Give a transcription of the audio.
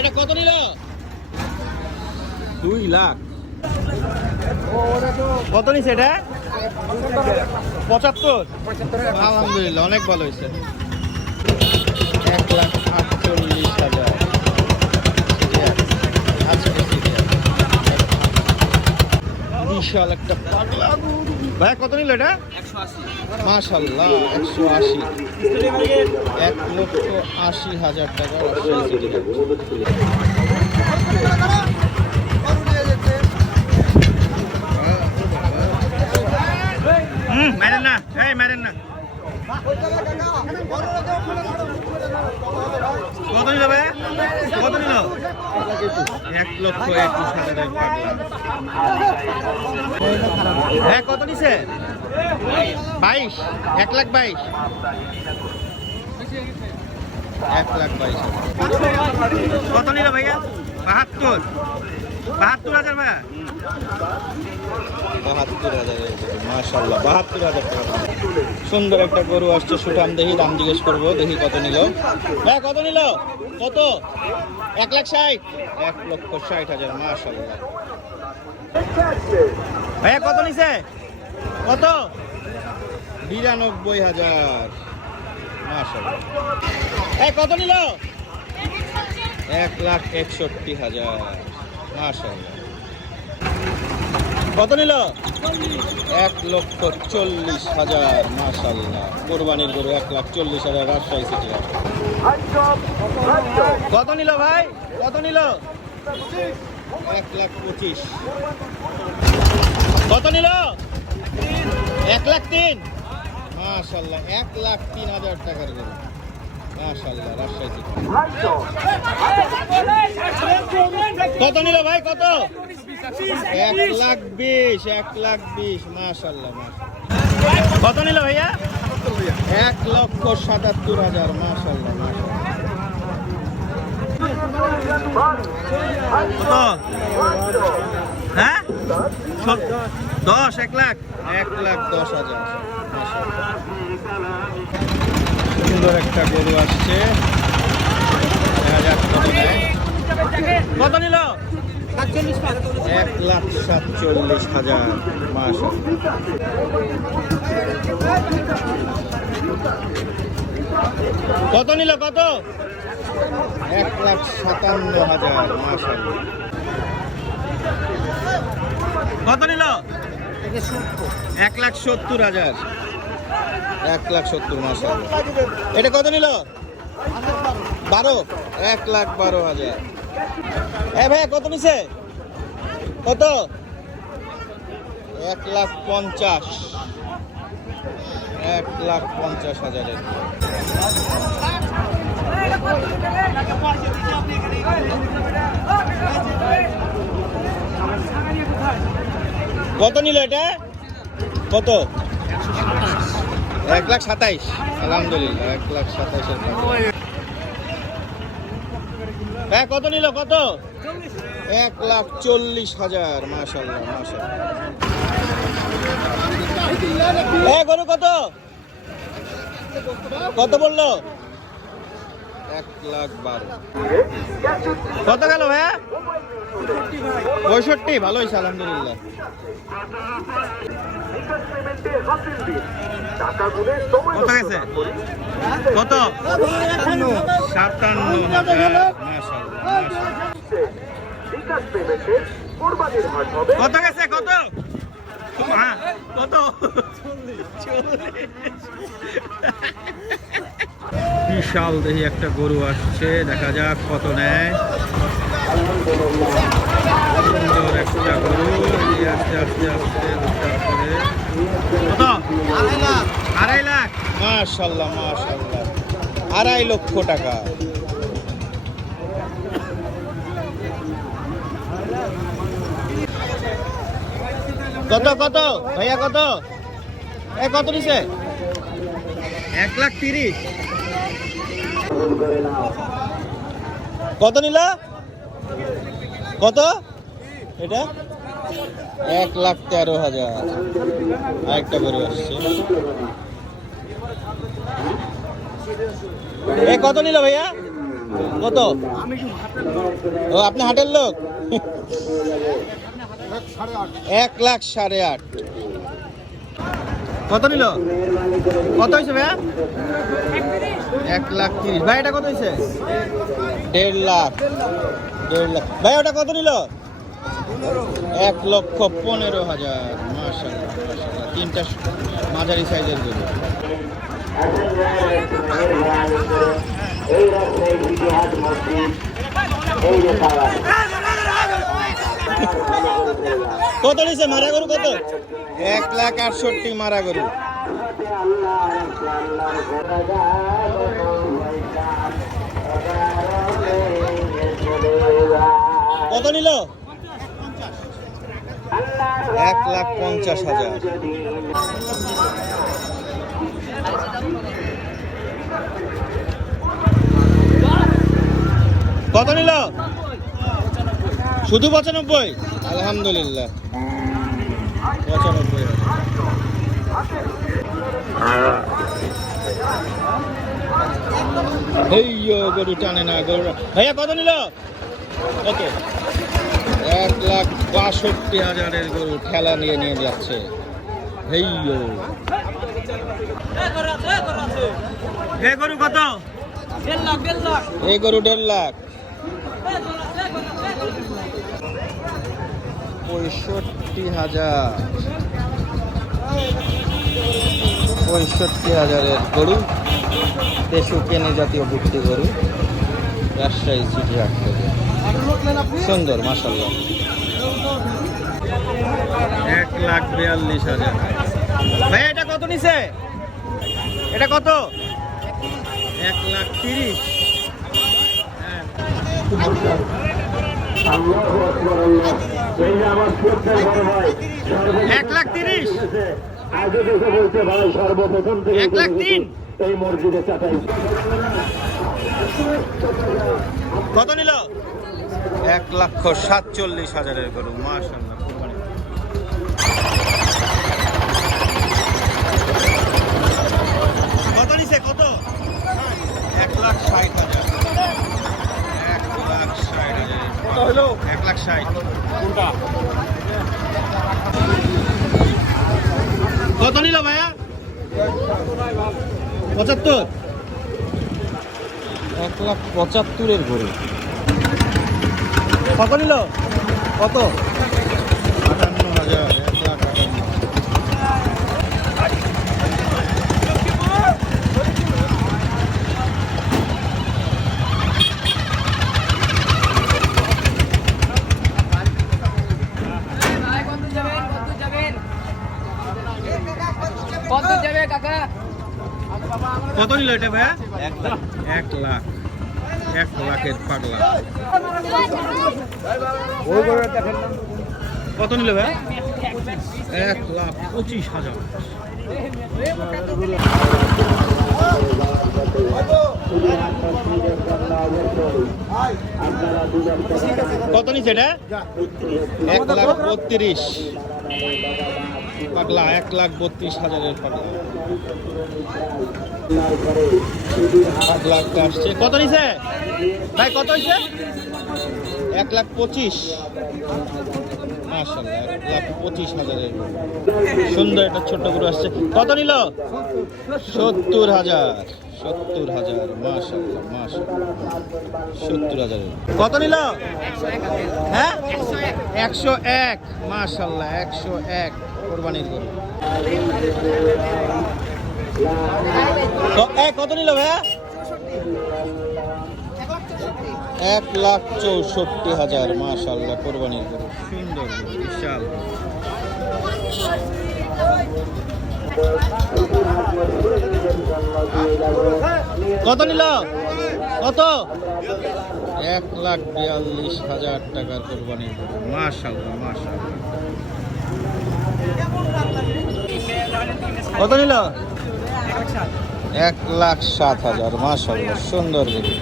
এটা কত নিল? দুই লাখ। কত নিছে এটা? পঁচাত্তর। আলহামদুলিল্লাহ অনেক ভালো হয়েছে। এক লাখ আটচল্লিশ হাজার। বিশাল একটা পাগলা গরু। ভাই, কত নিল এটা? মাশাল্লাহ একশো আশি। এক লক্ষ আশি হাজার টাকা। হুম, মেরেন না। হ্যাঁ মেরেন না। কত নিল কত নিল? এক লক্ষ একুশ। হ্যাঁ কত নিছে? এক লাখ বাইশ? এক লাখ বাইশ কত নিল ভাইয়া? বাহাত্তর। বাহাত্তর হাজার ভাইয়া বাহাত্তর হাজার মাশাল্লাহ বাহাত্তর হাজার টাকা। সুন্দর একটা গরু আসছে, সুঠাম দেখি দাম জিজ্ঞেস করব দেখি কত নিল? হ্যাঁ কত নিল? কত? এক লাখ ষাট? এক লক্ষ ষাট হাজার মাশাল্লাহ ভাইয়া, কত নিছে? কত? বিরানব্বই হাজার মাশাল্লাহ এই কত নিল? এক লাখ একষট্টি হাজার মাশাল্লাহ কত নিল? এক লক্ষ চল্লিশ হাজার মাশাল্লাহ কোরবানির গরু এক লাখ চল্লিশ হাজার, রাজশাহী সিটি কত নিল ভাই? কত নিল? এক লাখ পঁচিশ। কত নিল? এক লাখ তিন। মাশাল্লাহ এক লাখ তিন হাজার টাকার গরু। কত নিল ভাই কত? এক লাখ বিশ এক লাখ বিশ মাশাল্লাহ কত নিল ভাইয়া? এক লক্ষ সাতাত্তর হাজার মাশাল্লাহ হ্যাঁ? দশ এক লাখ? এক লাখ দশ হাজার। সুন্দর একটা গরু আসছে। কত নিল? এক লাখ সাতচল্লিশ হাজার মাস কত নিল কত? এক লাখ সাতান্ন হাজার মাস কত নিল? এক লাখ সত্তর হাজার। এক লাখ সত্তর মাস এটা কত নিল? বারো? এক লাখ বারো হাজার। এ ভাই, কত নিছে? কত? এক লাখ পঞ্চাশ। এক লাখ পঞ্চাশ হাজারের কত নিল এটা? কত? এক লাখ সাতাইশ, আলহামদুলিল্লাহ, এক লাখ সাতাইশের হ্যাঁ কত নিল, কত? এক লাখ চল্লিশ হাজার মাসাল্লাহ মাসাল্লাহ এ গরু কত? কত বলল? এক লাখ বারো। কত গেল পঁয়ষট্টি ভালো হয়েছে আলহামদুলিল্লাহ। কত গেছে? সাতান্ন। মাশাআল্লাহ, মাশাআল্লাহ। কত গেছে? কত? হ্যাঁ, কত? বিশাল দেখি একটা গরু আসছে, দেখা যাক কত নেয়। সুন্দর একটা গরু আস্তে আস্তে আস্তে আড়াই লাখ? মাশাল্লাহ মাশাল্লাহ। আড়াই লক্ষ টাকা। কত কত? ভাইয়া কত? এ, কত নিছে? এক লাখ তিরিশ। কত নিল? কত? এটা? এক লাখ তেরো হাজার। আরেকটা করে আসছে। এ কত নিল ভাইয়া? কত? ও আপনি হাটের লোক? এক লাখ সাড়ে আট। কত নিল? কত হয়েছে ভাইয়া? এক লাখ তিরিশ। ভাই এটা কত হয়েছে? দেড় লাখ। দেড় লাখ। ভাই ওটা কত নিল? এক লক্ষ পনেরো হাজার। মাশাল্লাহ তিনটা মাঝারি সাইজের গরু। এই কত নিছে? মারা গরু কত? এক লাখ আটষট্টি মারা গরু। কত নিল? এক লাখ পঞ্চাশ হাজার। কত নিল? শুধু পঁচানব্বই? আলহামদুলিল্লাহ। পঁচানব্বই। গরু টানে না, গরু ভাইয়া, কত এক লাখ হাজারের গরু ঠেলা নিয়ে নিয়ে যাচ্ছে। গরু দেড় লাখ। পঁয়ষট্টি হাজার। পঁয়ষট্টি হাজারের গরু। দেশু কেনে জাতীয় ভুট্টি গরু। রাজশাহী সিটি হাট সুন্দর মাসাল্লাহ এক লাখ বিয়াল্লিশ হাজার। ভাই, এটা কত নিছে? এটা কত? এক লাখ তিরিশ। হ্যাঁ। এক লাখ তিরিশ। ভাই এক লাখ তিন। এই কত নিল? এক লক্ষ সাতচল্লিশ হাজারের গরু মাশাল্লাহ কুরবানি। কত নিছে কত এক লাখ ষাট হাজার এক লাখ ষাট হাজার কত হলো এক লাখ ষাট। কোনটা? কত নিল ভাইয়া? পঁচাত্তর। এক লাখ পঁচাত্তরের ঘরে কত নিল? কত আটান্ন হাজার এক লাখ আটান্ন কত যাবে কাকা কত নিল এটা ভাইয়া? এক লাখ। এক লাখ। এক লাখের পাগলা। কত নিল ভাইয়া? এক লাখ পঁচিশ হাজার। কত নিচ্ছে এটা? এক লাখ বত্রিশ। পাগলা, এক লাখ বত্রিশ হাজারের পাগলা। এক লাখ আসছে। কত নিছে? ভাই, কত হয়েছে এক লাখ পঁচিশ। এক লাখ পঁচিশ হাজারের। সুন্দর একটা ছোট্ট আসছে। কত নিল? সত্তর হাজার। সত্তর হাজার সত্তর কত নিল? হ্যাঁ? একশো এক মাশাল্লাহ একশো এক। কোরবানির গরু। কত নিল ভাইয়া? এক লাখ চৌষট্টি হাজার মাশাল্লাহ কোরবানির গরু। সুন্দর বিশাল। কত নিল? কত? এক লাখ বিয়াল্লিশ হাজার টাকার কোরবানির গরু মাশাল্লাহ মাশাল্লাহ কত নিল? এক লাখ সাত হাজার মাসাল্লাহ সুন্দর গরু